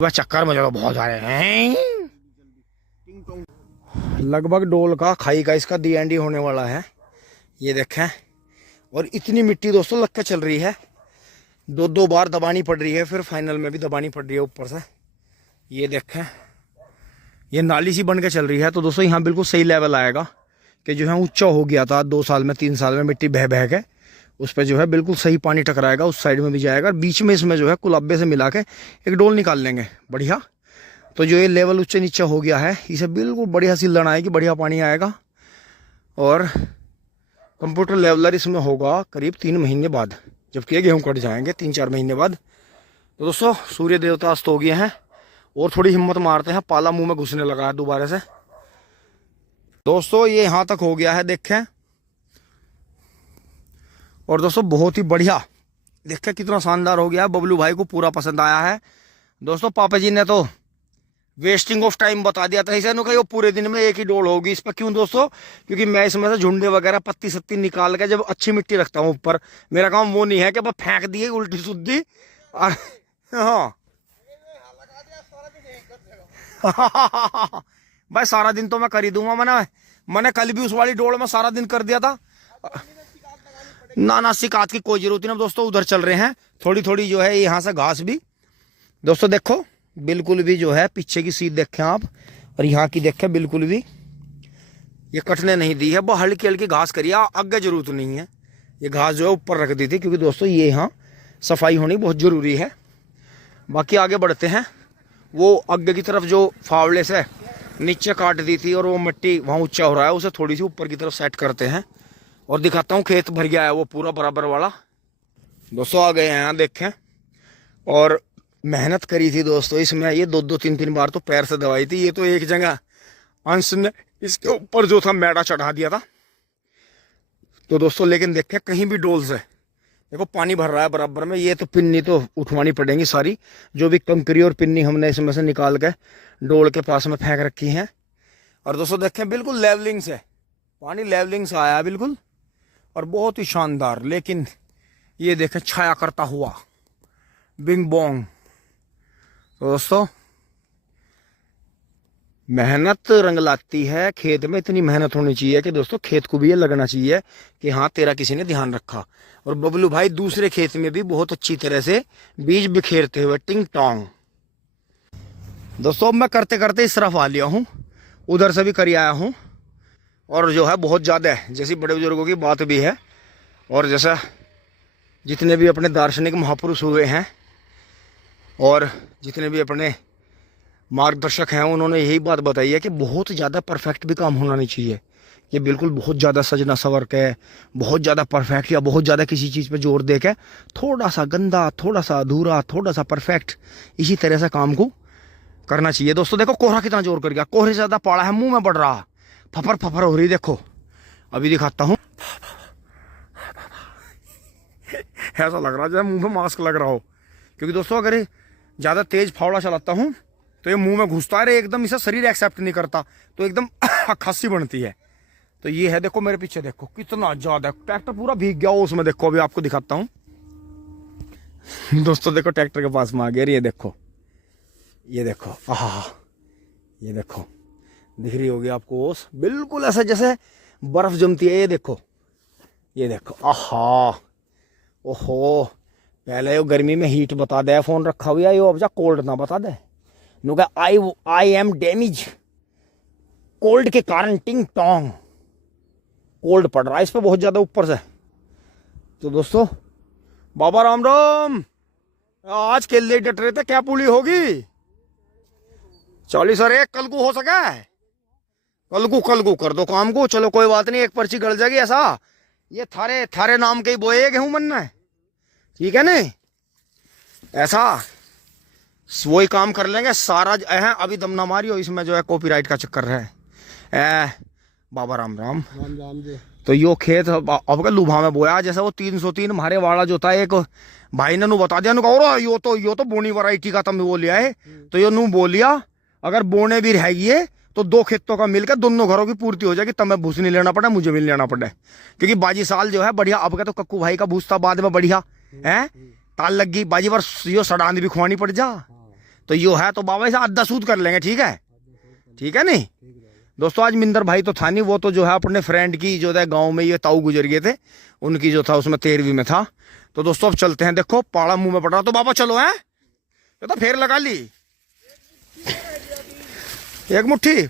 वह चक्कर में जो बहुत सारे हैं। लगभग डोल का खाई का इसका दी एंडी होने वाला है, ये देखें। और इतनी मिट्टी दोस्तों लग के चल रही है, दो बार दबानी पड़ रही है, फिर फाइनल में भी दबानी पड़ रही है ऊपर से। ये देखें, ये नाली सी बन के चल रही है। तो दोस्तों यहाँ बिल्कुल सही लेवल आएगा कि जो है ऊंचा हो गया था 2 साल में 3 साल में, मिट्टी बह बह के उस पर जो है बिल्कुल सही पानी टकराएगा, उस साइड में भी जाएगा। बीच में इसमें जो है कुलाब्बे से मिला के एक डोल निकाल लेंगे बढ़िया। तो जो ये लेवल ऊंचे नीचे हो गया है, इसे बिल्कुल बढ़िया सीलन आएगी, बढ़िया पानी आएगा। और कंप्यूटर लेवलर इसमें होगा करीब 3 महीने बाद, जबकि ये गेहूँ कट जाएंगे 3-4 महीने बाद। तो दोस्तों सूर्य देवता अस्त हो गए हैं और थोड़ी हिम्मत मारते हैं, पाला मुंह में घुसने लगा है दोबारा से। दोस्तों ये यहाँ तक हो गया है, देखें। और दोस्तों बहुत ही बढ़िया, देखें कितना शानदार हो गया है। बबलू भाई को पूरा पसंद आया है। दोस्तों पापा जी ने तो वेस्टिंग ऑफ टाइम बता दिया था इसे, वो पूरे दिन में एक ही डोल होगी इस पर। क्यों दोस्तों? क्योंकि मैं इसमें से झुंडे वगैरह पत्ती सत्ती निकाल के जब अच्छी मिट्टी रखता हूँ ऊपर, मेरा काम वो नहीं है कि बस फेंक दिए उल्टी सुद्दी। हाँ भाई सारा दिन तो मैं कर ही दूंगा। मैंने कल भी उस वाली डोल में सारा दिन कर दिया था। ना शिकायत की कोई जरूरत नहीं। दोस्तों उधर चल रहे हैं, थोड़ी थोड़ी जो है यहाँ से घास भी। दोस्तों देखो बिल्कुल भी जो है पीछे की सीट देखें आप, और यहाँ की देखें बिल्कुल भी ये कटने नहीं दी है। बहुत हल्की हल्की घास करिए, आगे जरूरत नहीं है। ये घास जो है ऊपर रख दी थी, क्योंकि दोस्तों ये यहाँ सफाई होनी बहुत जरूरी है। बाकी आगे बढ़ते हैं। वो आगे की तरफ जो फावड़े से नीचे काट दी थी और वो मिट्टी वहाँ ऊंचा हो रहा है, उसे थोड़ी सी ऊपर की तरफ सेट करते हैं और दिखाता हूँ। खेत भर गया है वो पूरा बराबर वाला। दोस्तों आ गए हैं यहाँ देखें, और मेहनत करी थी दोस्तों इसमें। ये 2-3 बार तो पैर से दवाई थी। ये तो एक जगह अंश ने इसके ऊपर जो था मैड़ा चढ़ा दिया था। तो दोस्तों लेकिन देखें कहीं भी डोल से देखो पानी भर रहा है बराबर में। ये तो पिन्नी तो उठवानी पड़ेंगी सारी, जो भी कंकरी और पिन्नी हमने इसमें से निकाल के डोल के पास में फेंक रखी हैं। और दोस्तों देखें बिल्कुल लेवलिंग से पानी लेवलिंग से आया बिल्कुल, और बहुत ही शानदार। लेकिन ये देखें छाया करता हुआ बिंग बोंग। दोस्तों मेहनत रंग लाती है। खेत में इतनी मेहनत होनी चाहिए कि दोस्तों खेत को भी ये लगना चाहिए कि हाँ तेरा किसी ने ध्यान रखा। और बबलू भाई दूसरे खेत में भी बहुत अच्छी तरह से बीज बिखेरते हुए टिंग टोंग। दोस्तों मैं करते करते इस तरफ आ लिया हूँ, उधर से भी कर आया हूँ। और जो है बहुत ज़्यादा है, जैसी बड़े बुजुर्गों की बात भी है, और जैसा जितने भी अपने दार्शनिक महापुरुष हुए हैं और जितने भी अपने मार्गदर्शक हैं, उन्होंने यही बात बताई है कि बहुत ज़्यादा परफेक्ट भी काम होना नहीं चाहिए। ये बिल्कुल बहुत ज़्यादा सजना सवर के, बहुत ज़्यादा परफेक्ट या बहुत ज़्यादा किसी चीज़ पे जोर दे के थोड़ा सा गंदा, थोड़ा सा अधूरा, थोड़ा सा परफेक्ट, इसी तरह से काम को करना चाहिए। दोस्तों देखो कोहरा कितना जोर कर गया, कोहरे से ज़्यादा पाड़ा है, मुँह में बढ़ रहा, फफर फफर हो रही। देखो अभी दिखाता हूँ, ऐसा लग रहा है जैसे मुँह में मास्क लग रहा हो। क्योंकि दोस्तों अगर ज़्यादा तेज फावड़ा चलाता हूँ तो ये मुंह में घुसता है एकदम, इसे शरीर एक्सेप्ट नहीं करता, तो एकदम खांसी बनती है। तो ये है, देखो मेरे पीछे देखो कितना ज़्यादा ट्रैक्टर पूरा भीग गया हो उसमें। देखो अभी आपको दिखाता हूँ। दोस्तों देखो ट्रैक्टर के पास में आ गया, ये देखो, ये देखो, आहा, ये देखो दिख रही होगी आपको ओस, बिल्कुल ऐसा जैसे बर्फ जमती है। ये देखो, ये देखो, आहा, ओहो। पहले यो गर्मी में हीट बता दे, फोन रखा हुआ यो, अब जा कोल्ड ना बता दे। नुका आई एम डैमेज, कोल्ड के कारण टिंग टोंग, कोल्ड पड़ रहा है इस पे बहुत ज्यादा ऊपर से। तो दोस्तों बाबा राम राम, आज के लिए डट रहे थे, क्या पूरी होगी 40 और 1 कल को हो सका है, कल को कर दो काम को। चलो कोई बात नहीं, एक पर्ची गल जाएगी। ऐसा ये थारे नाम के ही बोए गेहूं मन है, ठीक है नहीं? ऐसा वही काम कर लेंगे सारा है। अभी दम ना मारियो, इसमें जो है कॉपीराइट का चक्कर है। बाबा राम राम जी। तो यो खेत अब का लुभा में बोया, जैसे वो 303 हमारे वाला जो था, एक भाई ने नु बता दिया, नु कहो यो तो बोनी वैरायटी का तुम वो लिया है। तो यो नु बोलिया अगर बोने भी रह गई तो 2 खेतों का मिलकर दोनों घरों की पूर्ति हो जाएगी, तब भूस नहीं लेना पड़े, मुझे भी लेना पड़े। क्योंकि बाजी साल जो है बढ़िया, अब का तो कक्कू भाई का भूस था बाद में बढ़िया है, ताल लग गई बाजी पर यो सड़ांद भी खुआनी पड़ जा। तो यो है तो बाबा इसे आधा सूद कर लेंगे, ठीक है, ठीक है नहीं दोस्तों। आज मिंदर भाई तो था नहीं, वो तो जो है अपने फ्रेंड की जो है गाँव में ये ताऊ गुजर गए थे, उनकी जो था उसमें 13वीं में था। तो दोस्तों अब चलते हैं, देखो पाड़ा मुंह में पड़ रहा, तो बाबा चलो है, ये तो फेर लगा ली एक मुट्ठी।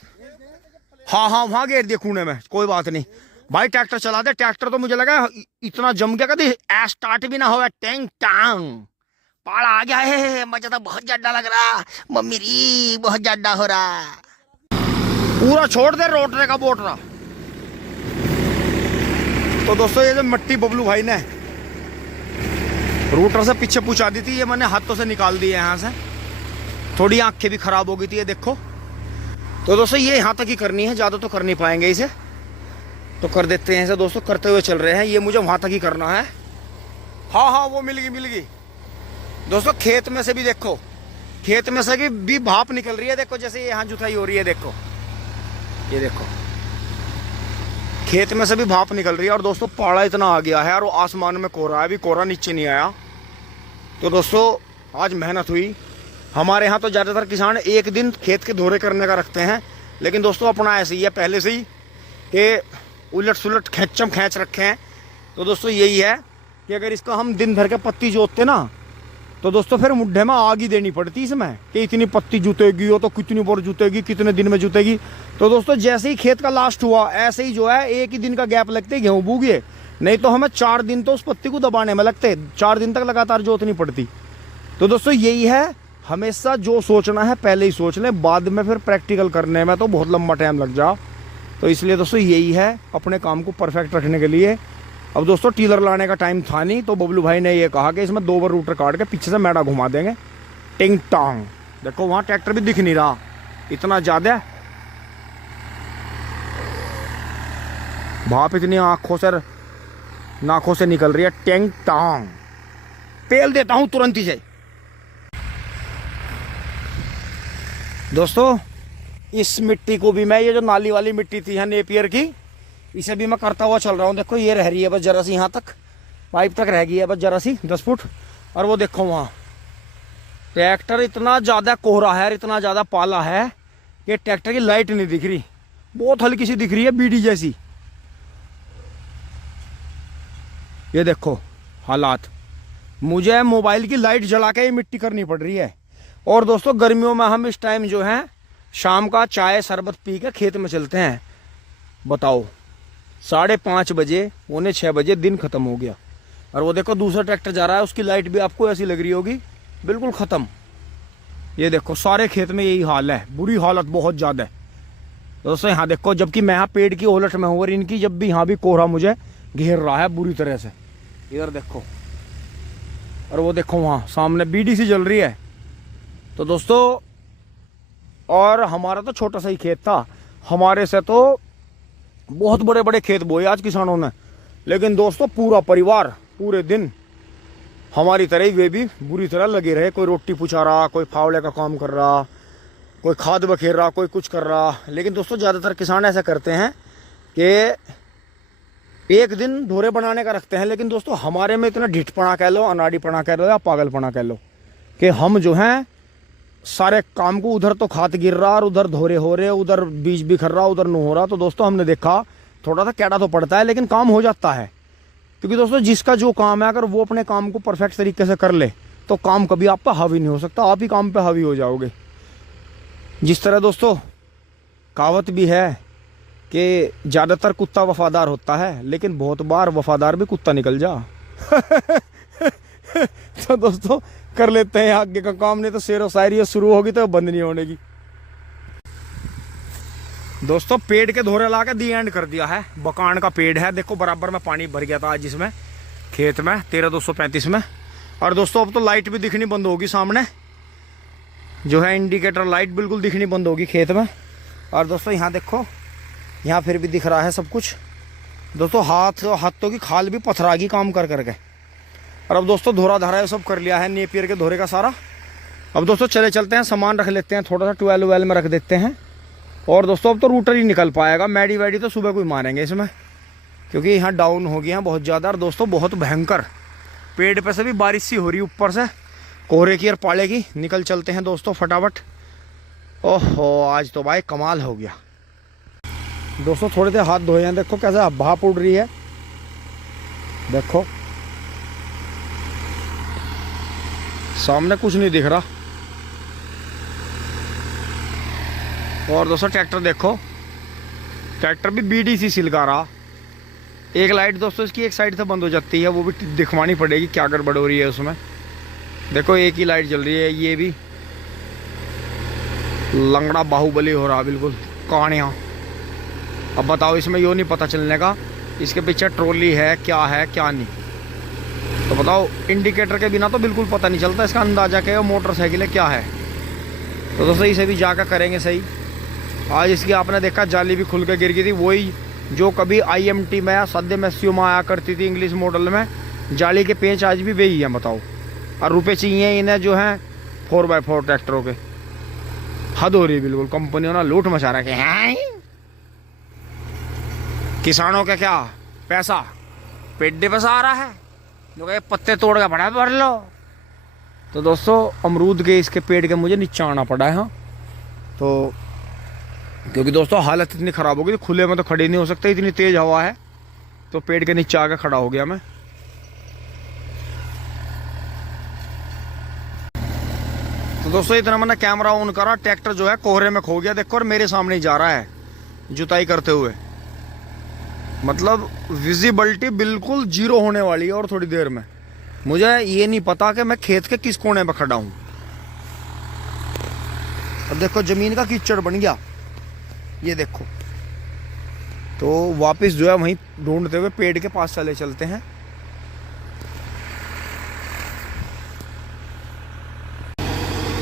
हाँ हाँ वहां घेर दिए खूने में, कोई बात नहीं भाई, ट्रैक्टर चला दे। ट्रैक्टर तो मुझे लगा इतना जम गया, कभी स्टार्ट भी ना हो, टैंग टांग पाड़ा आ गया है। मजा तो बहुत ज्यादा लग रहा, मम्मी री बहुत ज्यादा हो रहा। पूरा छोड़ दे रोटरे का बोटरा। तो दोस्तों ये जो मट्टी बबलू भाई ने रूटर से पीछे पूछा दी थी, ये मैंने हाथों से निकाल दी है यहाँ से, थोड़ी आंखें भी खराब हो गई थी ये देखो। तो दोस्तों ये यहाँ तक ही करनी है, ज़्यादा तो कर नहीं पाएंगे इसे, तो कर देते हैं इसे दोस्तों, करते हुए चल रहे हैं। ये मुझे वहाँ तक ही करना है। हाँ हाँ वो मिल गई दोस्तों। खेत में से भी देखो, खेत में से भी भाप निकल रही है, देखो जैसे यहाँ जुताई हो रही है, देखो ये देखो खेत में से भी भाप निकल रही है। और दोस्तों पाड़ा इतना आ गया है और आसमान में कोहरा है, अभी कोहरा नीचे नहीं आया। तो दोस्तों आज मेहनत हुई। हमारे यहाँ तो ज़्यादातर किसान एक दिन खेत के धोरे करने का रखते हैं, लेकिन दोस्तों अपना ऐसे ही है पहले से ही कि उलट सुलट खेचम खींच रखे हैं। तो दोस्तों यही है कि अगर इसका हम दिन भर के पत्ती जोतते ना, तो दोस्तों फिर मुड्ढे में आग ही देनी पड़ती इसमें कि इतनी पत्ती जुतेगी हो तो कितनी बार जुतेगी, कितने दिन में जुतेगी। तो दोस्तों जैसे ही खेत का लास्ट हुआ, ऐसे ही जो है एक ही दिन का गैप लगते गेहूँ बूगे, नहीं तो हमें 4 दिन तो उस पत्ती को दबाने में लगते, 4 दिन तक लगातार जोतनी पड़ती। तो दोस्तों यही है, हमेशा जो सोचना है पहले ही सोच लें, बाद में फिर प्रैक्टिकल करने में तो बहुत लंबा टाइम लग जा। तो इसलिए दोस्तों यही है अपने काम को परफेक्ट रखने के लिए। अब दोस्तों टीलर लाने का टाइम था नहीं, तो बबलू भाई ने ये कहा कि इसमें 2 बार रूटर काट के पीछे से मैडा घुमा देंगे, टिंग टांग। देखो वहाँ ट्रैक्टर भी दिख नहीं रहा, इतना ज़्यादा भाप इतनी आँखों से नाकों से निकल रही है, टिंग टांग। पेल देता हूँ तुरंत ही से। दोस्तों इस मिट्टी को भी मैं, ये जो नाली वाली मिट्टी थी है नेपियर की, इसे भी मैं करता हुआ चल रहा हूँ। देखो ये रह रही है बस जरा सी, यहाँ तक पाइप तक रह गई है बस जरा सी 10 फुट। और वो देखो वहाँ ट्रैक्टर, इतना ज़्यादा कोहरा है, इतना ज़्यादा पाला है कि ट्रैक्टर की लाइट नहीं दिख रही, बहुत हल्की सी दिख रही है, बीडी जैसी। ये देखो हालात, मुझे मोबाइल की लाइट जला के ये मिट्टी करनी पड़ रही है। और दोस्तों गर्मियों में हम इस टाइम जो है शाम का चाय शरबत पी के खेत में चलते हैं। बताओ 5:30 बजे, 6:45 बजे दिन खत्म हो गया। और वो देखो दूसरा ट्रैक्टर जा रहा है, उसकी लाइट भी आपको ऐसी लग रही होगी बिल्कुल ख़त्म। ये देखो सारे खेत में यही हाल है, बुरी हालत बहुत ज़्यादा है दोस्तों। यहाँ देखो, जबकि मैं यहाँ पेड़ की ओलट में हूँ और इनकी जब भी यहाँ भी कोहरा मुझे घेर रहा है बुरी तरह से। इधर देखो, और वो देखो वहाँ सामने बीडी सी जल रही है। तो दोस्तों और हमारा तो छोटा सा ही खेत था, हमारे से तो बहुत बड़े बड़े खेत बोए आज किसानों ने, लेकिन दोस्तों पूरा परिवार पूरे दिन हमारी तरह ही वे भी बुरी तरह लगे रहे। कोई रोटी पुछा रहा, कोई फावड़े का काम कर रहा, कोई खाद बखेर रहा, कोई कुछ कर रहा। लेकिन दोस्तों ज़्यादातर किसान ऐसा करते हैं कि एक दिन ढोरे बनाने का रखते हैं, लेकिन दोस्तों हमारे में इतना ढिठपना कह लो, अनाड़ीपना कह लो या पागलपना कह लो कि हम जो हैं सारे काम को, उधर तो खाद गिर रहा और उधर धोरे हो रहे, उधर बीज बिखर रहा, उधर नहीं हो रहा। तो दोस्तों हमने देखा थोड़ा सा कैड़ा तो पड़ता है, लेकिन काम हो जाता है। क्योंकि दोस्तों जिसका जो काम है, अगर वो अपने काम को परफेक्ट तरीके से कर ले तो काम कभी आप पर हावी नहीं हो सकता, आप ही काम पे हावी हो जाओगे। जिस तरह दोस्तों कहावत भी है कि ज़्यादातर कुत्ता वफादार होता है, लेकिन बहुत बार वफादार भी कुत्ता निकल जा। तो दोस्तों कर लेते हैं आगे का काम, नहीं तो शेरो शायरी शुरू होगी तो बंद नहीं होने की। दोस्तों पेड़ के धोरे ला के दी एंड कर दिया है, बकान का पेड़ है। देखो बराबर में पानी भर गया था आज इसमें खेत में 13-235 में। और दोस्तों अब तो लाइट भी दिखनी बंद होगी, सामने जो है इंडिकेटर लाइट बिल्कुल दिखनी बंद होगी खेत में। और दोस्तों यहाँ देखो, यहाँ फिर भी दिख रहा है सब कुछ। दोस्तों हाथों की खाल भी पथरागी काम कर करके। और अब दोस्तों धोरा धारा सब कर लिया है नेपियर के धोरे का सारा। अब दोस्तों चलते हैं, सामान रख लेते हैं, थोड़ा सा ट्वेल वेल में रख देते हैं। और दोस्तों अब तो रूटर ही निकल पाएगा, मैडी वैडी तो सुबह को ही मारेंगे इसमें, क्योंकि यहाँ डाउन हो गया है बहुत ज़्यादा। और दोस्तों बहुत भयंकर पेड़ पे से भी बारिश सी हो रही ऊपर से, कोहरे की और पाले की निकल चलते हैं दोस्तों फटाफट। ओहो आज तो भाई कमाल हो गया दोस्तों। थोड़े से हाथ धोए हैं, देखो कैसा भाप उड़ रही है, देखो सामने कुछ नहीं दिख रहा। और दोस्तों ट्रैक्टर देखो, ट्रैक्टर भी BDC सिलका रहा। एक लाइट दोस्तों इसकी एक साइड से बंद हो जाती है, वो भी दिखवानी पड़ेगी क्या गड़बड़ हो रही है उसमें। देखो एक ही लाइट जल रही है, ये भी लंगड़ा बाहुबली हो रहा बिल्कुल कहानियाँ। अब बताओ इसमें यो नहीं पता चलने का इसके पीछे ट्रॉली है क्या नहीं। तो बताओ इंडिकेटर के बिना तो बिल्कुल पता नहीं चलता इसका अंदाजा क्या है मोटरसाइकिल है क्या है। तो दोस्तों इसे भी जाकर करेंगे सही। आज इसकी आपने देखा जाली भी खुल के गिर गई थी, वही जो कभी IMT में या सद्य में SU में आया करती थी इंग्लिश मॉडल में। जाली के पेंच आज भी वही है बताओ। और रुपए चाहिए इन्हें जो हैं 4x4 ट्रैक्टरों के। हद हो रही है बिल्कुल, कंपनियों ने लूट मचा रखे हैं। किसानों का क्या पैसा पेड्डे पे आ रहा है, जो ये पत्ते तोड़ के पड़ा भर लो। तो दोस्तों अमरूद के इसके पेड़ के मुझे नीचे आना पड़ा है। हाँ तो क्योंकि दोस्तों हालत इतनी ख़राब हो गई, खुले में तो खड़े नहीं हो सकते, इतनी तेज़ हवा है। तो पेड़ के नीचे आकर खड़ा हो गया मैं। तो दोस्तों इतना मैंने कैमरा ऑन करा, ट्रैक्टर जो है कोहरे में खो गया देखो, और मेरे सामने ही जा रहा है जुताई करते हुए। मतलब विजिबिलिटी बिल्कुल 0 होने वाली है और थोड़ी देर में। मुझे ये नहीं पता कि मैं खेत के किस कोने में खड़ा हूँ। अब देखो ज़मीन का कीचड़ बन गया, ये देखो। तो वापस जो है वहीं ढूंढते हुए पेड़ के पास चले चलते हैं।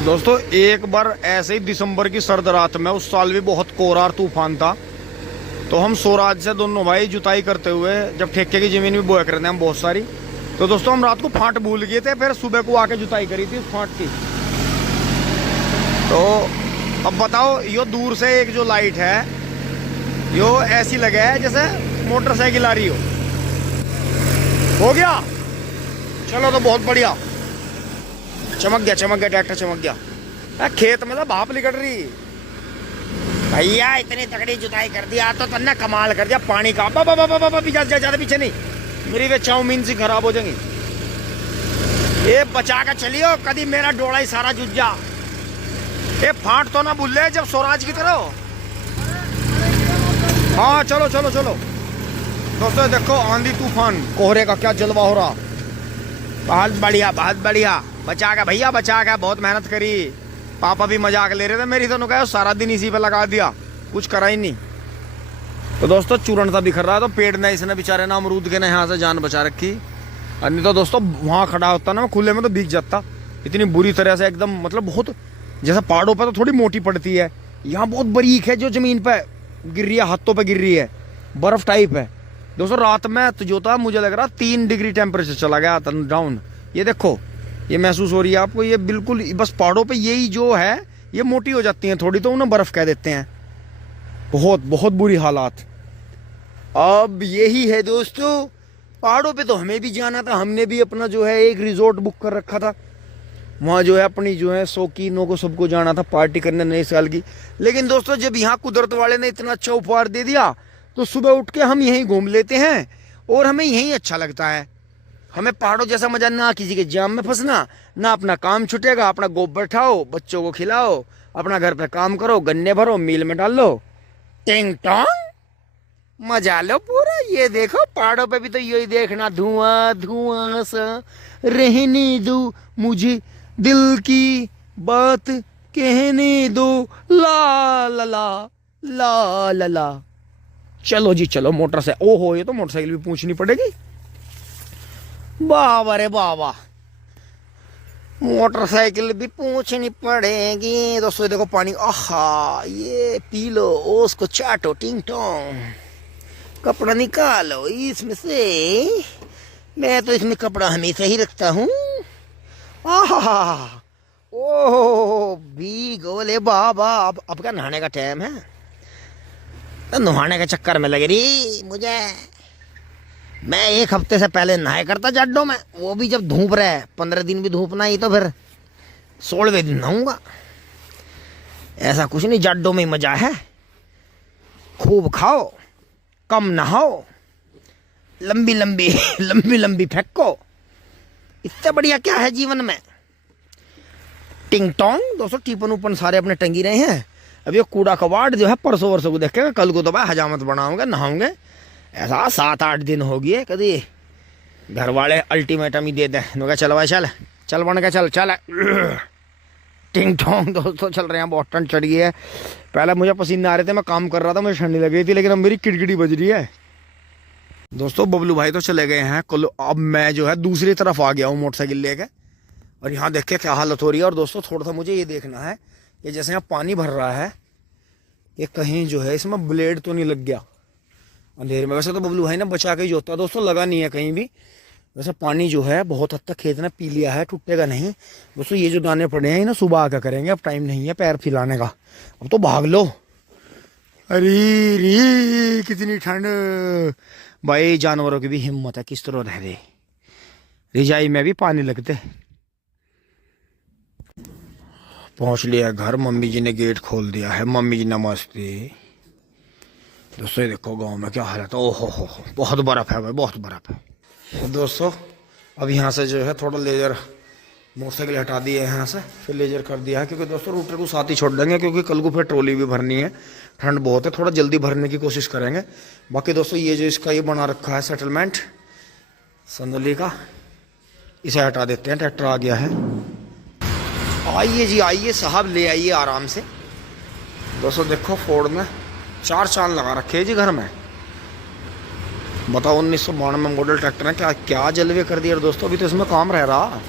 दोस्तों एक बार ऐसे ही दिसंबर की सर्द रात में, उस साल भी बहुत कोहरा और तूफान था, तो हम स्वराज से दोनों भाई जुताई करते हुए, जब ठेके की ज़मीन भी बोया करते हैं हम बहुत सारी, तो दोस्तों हम रात को फांट भूल गए थे, फिर सुबह को आके जुताई करी थी उस फांट की। तो अब बताओ यो दूर से एक जो लाइट है यो ऐसी लगे है जैसे मोटरसाइकिल आ रही हो गया। चलो तो बहुत बढ़िया, चमक गया ट्रैक्टर चमक गया। खेत में तो भाप निकल रही भैया, इतनी तगड़ी जुताई कर दिया तो तन्ने कमाल कर दिया पानी का। ज्यादा पीछे नहीं, मेरी वे चाउमीन सी खराब हो जाएंगी। ये बचा कर चलियो, कभी मेरा डोड़ा ही सारा जुट जा। ये फांट तो ना भूले जब स्वराज की तरह। हाँ चलो दोस्तों देखो आंधी तूफान कोहरे का क्या जलवा हो रहा। बहुत बढ़िया बचा के भैया, बचा के बहुत मेहनत करी। पापा भी मजाक ले रहे थे मेरी, तो कहा सारा दिन इसी पे लगा दिया, कुछ करा ही नहीं। तो दोस्तों चूरण सा बिखर रहा है, तो पेड़ ने इसने बेचारे ना अमरूद के ने यहाँ से जान बचा रखी। और नहीं तो दोस्तों वहाँ खड़ा होता ना खुले में तो भीग जाता इतनी बुरी तरह से एकदम। मतलब बहुत जैसा पहाड़ों पर तो थोड़ी मोटी पड़ती है, यहाँ बहुत बारीक है जो जमीन पे गिर रही है, हाथों पे गिर रही है, बर्फ टाइप है। दोस्तों रात में तो जो था मुझे लग रहा 3 डिग्री टेम्परेचर चला गया था डाउन। ये देखो ये महसूस हो रही है आपको, ये बिल्कुल बस पहाड़ों पे यही जो है ये मोटी हो जाती हैं थोड़ी, तो उन्हें बर्फ कह देते हैं। बहुत बुरी हालात। अब यही है दोस्तों, पहाड़ों पे तो हमें भी जाना था, हमने भी अपना जो है एक रिजॉर्ट बुक कर रखा था। वहाँ जो है अपनी जो है शौकीनों को सबको जाना था पार्टी करने नए साल की। लेकिन दोस्तों जब यहाँ कुदरत वाले ने इतना अच्छा उपहार दे दिया तो सुबह उठ के हम यहीं घूम लेते हैं और हमें यहीं अच्छा लगता है। हमें पहाड़ों जैसा मजा ना किसी के जाम में फंसना, ना अपना काम छूटेगा। अपना गोबर उठाओ, बच्चों को खिलाओ, अपना घर पे काम करो, गन्ने भरो, मील में डाल लो, टिंग टोंग मजा लो पूरा। ये देखो पहाड़ों पे भी तो यही देखना, धुआं सा रहने दो, मुझे दिल की बात कहने दो, ला ला ला ला ला ला। चलो जी चलो मोटरसाइकिल, ओहो ये तो मोटरसाइकिल भी पूछनी पड़ेगी। बाबा रे बाबा, मोटरसाइकिल भी पूछनी पड़ेगी। दोस्तों देखो पानी, आहा ये पी लो, उसको चाटो, टिंग टोंग। कपड़ा निकालो इसमें से, मैं तो इसमें कपड़ा हमेशा ही रखता हूँ। आहा ओह भीगोले बाबा। अब क्या नहाने का टाइम है, तो नहाने के चक्कर में लग रही मुझे। मैं 1 हफ्ते से पहले नहाया करता जड्डों में, वो भी जब धूप रहे, 15 दिन भी धूप ना ही तो फिर 16वें दिन नहाऊंगा। ऐसा कुछ नहीं, जाडों में मजा है। खूब खाओ, कम नहाओ, लंबी लंबी लंबी लंबी फेंको। इससे बढ़िया क्या है जीवन में। टिंग टोंग दोस्तों, टिपन उपन सारे अपने टंगी रहे हैं। अब ये कूड़ा कबाड़ जो है परसों वर्षों को देखेगा, कल को तो भाई हजामत बनाऊंगे, नहाऊंगे। ऐसा 7-8 दिन हो गए कभी घर वाले अल्टीमेटम ही दे दें, चल भाई चल चल बन के चल चल। टिंग टोंग दोस्तों चल रहे हैं, बहुत ठंड चढ़ गई है। पहले मुझे पसीने आ रहे थे, मैं काम कर रहा था, मुझे ठंडी लग रही थी, लेकिन अब मेरी किड़किड़ी बज रही है। दोस्तों बबलू भाई तो चले गए हैं कल, अब मैं जो है दूसरी तरफ आ गया हूँ मोटरसाइकिल लेके। और यहाँ देखिए क्या हालत हो रही है। और दोस्तों थोड़ा सा मुझे ये देखना है कि जैसे यहाँ पानी भर रहा है, ये कहीं जो है इसमें ब्लेड तो नहीं लग गया अंधेरे में। वैसे तो बबलू भाई ने बचा के ही जोता है दोस्तों, लगा नहीं है कहीं भी। वैसे पानी जो है बहुत हद तक खेत ने पी लिया है, टूटेगा नहीं दोस्तों। ये जो दाने पड़े हैं ना सुबह आकर करेंगे, अब टाइम नहीं है पैर फैलाने का, अब तो भाग लो। अरे रे कितनी ठंड भाई, जानवरों की भी हिम्मत है, किस तरह रह रहे। रिजाई में भी पानी लगते। पहुंच लिया घर, मम्मी जी ने गेट खोल दिया है। मम्मी जी नमस्ते। दोस्तों ये देखो गांव में क्या हालत है। ओहो हो, बहुत बर्फ है भाई, बहुत बर्फ है। तो दोस्तों अब यहाँ से जो है थोड़ा लेजर मोटरसाइकिल हटा दिए है यहाँ से, फिर लेजर कर दिया है, क्योंकि दोस्तों रूटर को साथ ही छोड़ देंगे, क्योंकि कल को फिर ट्रॉली भी भरनी है। ठंड बहुत है, थोड़ा जल्दी भरने की कोशिश करेंगे। बाकी दोस्तों ये जो इसका ये बना रखा है सेटलमेंट संदली का, इसे हटा देते हैं। ट्रैक्टर आ गया है। आइए जी आइए साहब, ले आइए आराम से। दोस्तों देखो फोर्ड में 4 चांद लगा रखे है जी घर में। बताओ 1992 मॉडल ट्रैक्टर है, क्या क्या जलवे कर दिया दोस्तों। अभी तो इसमें काम रह रहा,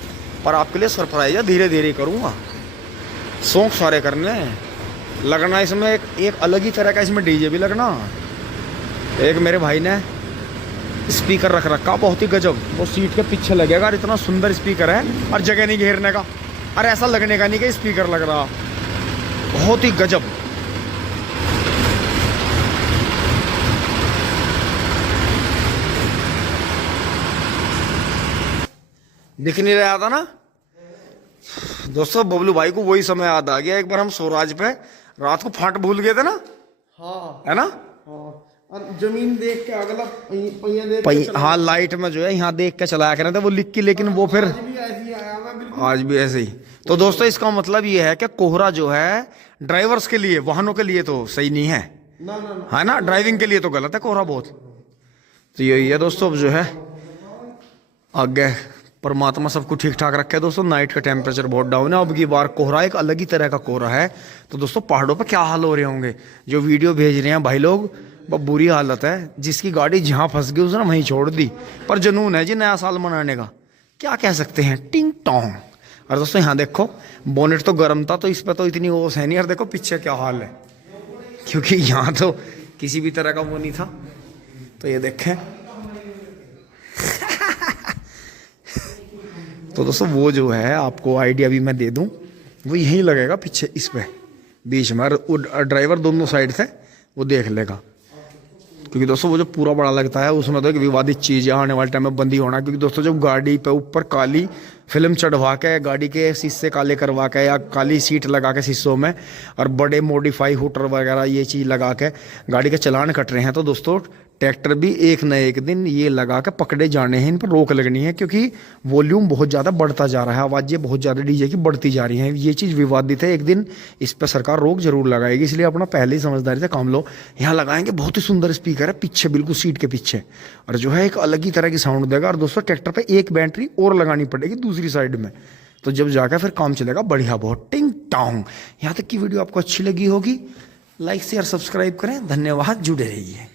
पर आपके लिए सरप्राइज है, धीरे धीरे करूँगा। शौक सारे करने लगना इसमें एक अलग ही तरह का, इसमें डीजे भी लगना। एक मेरे भाई ने स्पीकर रख रखा बहुत ही गजब, वो सीट के पीछे लगेगा और इतना सुंदर स्पीकर है, और जगह नहीं घेरने का। अरे ऐसा लगने का नहीं कि स्पीकर लग रहा, बहुत ही गजब। दिख नहीं रहा था ना दोस्तों, बबलू भाई को वही समय याद आ गया। एक बार हम स्वराज पे रात को फाट भूल गए थे ना। हाँ है ना। हाँ जमीन देख के अगला पहिया देख हाँ लाइट में जो है यहाँ देख के चलाया कर रहे थे वो लिख के, लेकिन वो फिर आज भी ऐसे ही। तो दोस्तों इसका मतलब ये है कि कोहरा जो है ड्राइवर्स के लिए, वाहनों के लिए तो सही नहीं है ना। है ना, ड्राइविंग के लिए तो गलत है कोहरा बहुत। तो यही है दोस्तों, अब जो है आगे परमात्मा सबको ठीक ठाक रखे। दोस्तों नाइट का टेम्परेचर बहुत डाउन है, अब की बार कोहरा एक अलग ही तरह का कोहरा है। तो दोस्तों पहाड़ों पर क्या हाल हो रहे होंगे, जो वीडियो भेज रहे हैं भाई लोग, बहुत बुरी हालत है। जिसकी गाड़ी जहाँ फंस गई उसने वहीं छोड़ दी, पर जुनून है जी नया साल मनाने का, क्या कह सकते हैं। टिंग टोंग। और दोस्तों यहाँ देखो बोनेट तो गर्म था, तो इस पर तो इतनी ओस है नहीं। और देखो पीछे क्या हाल है, क्योंकि यहाँ तो किसी भी तरह का वो नहीं था। तो ये देखें तो दोस्तों वो जो है आपको आइडिया भी मैं दे दूं, वो यहीं लगेगा पीछे इस पे बीच में, और ड्राइवर दोनों साइड से वो देख लेगा। क्योंकि दोस्तों वो जो पूरा बड़ा लगता है उसमें तो एक विवादित चीज़ है, आने वाले टाइम में बंदी होना। क्योंकि दोस्तों जब गाड़ी पे ऊपर काली फिल्म चढ़वा के, गाड़ी के शीशे काले करवा के, या काली सीट लगा के शीशों में, और बड़े मॉडिफाई हुटर वगैरह ये चीज़ लगा के गाड़ी के चलान कट रहे हैं, तो दोस्तों ट्रैक्टर भी एक न एक दिन ये लगा के पकड़े जाने हैं, इन पर रोक लगनी है। क्योंकि वॉल्यूम बहुत ज़्यादा बढ़ता जा रहा है, आवाज़ें बहुत ज़्यादा डीजे की बढ़ती जा रही हैं। ये चीज़ विवादित है, एक दिन इस पर सरकार रोक जरूर लगाएगी। इसलिए अपना पहले ही समझदारी से काम लो। यहाँ लगाएंगे, बहुत ही सुंदर स्पीकर है पीछे, बिल्कुल सीट के पीछे, और जो है एक अलग ही तरह की साउंड देगा। और दोस्तों ट्रैक्टर पर एक बैटरी और लगानी पड़ेगी दूसरी साइड में, तो जब जाकर फिर काम चलेगा बढ़िया बहुत। टिंग टोंग। यहाँ तक की वीडियो आपको अच्छी लगी होगी, लाइक शेयर सब्सक्राइब करें। धन्यवाद, जुड़े रहिए।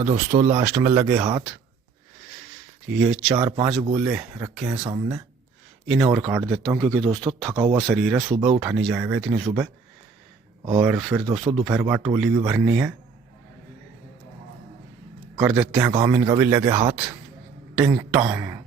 दोस्तों लास्ट में लगे हाथ, ये 4-5 गोले रखे हैं सामने, इन्हें और काट देता हूँ। क्योंकि दोस्तों थका हुआ शरीर है, सुबह उठा नहीं जाएगा इतनी सुबह। और फिर दोस्तों दोपहर बाद ट्रॉली भी भरनी है, कर देते हैं काम। इनका भी लगे हाथ। टिंग टोंग।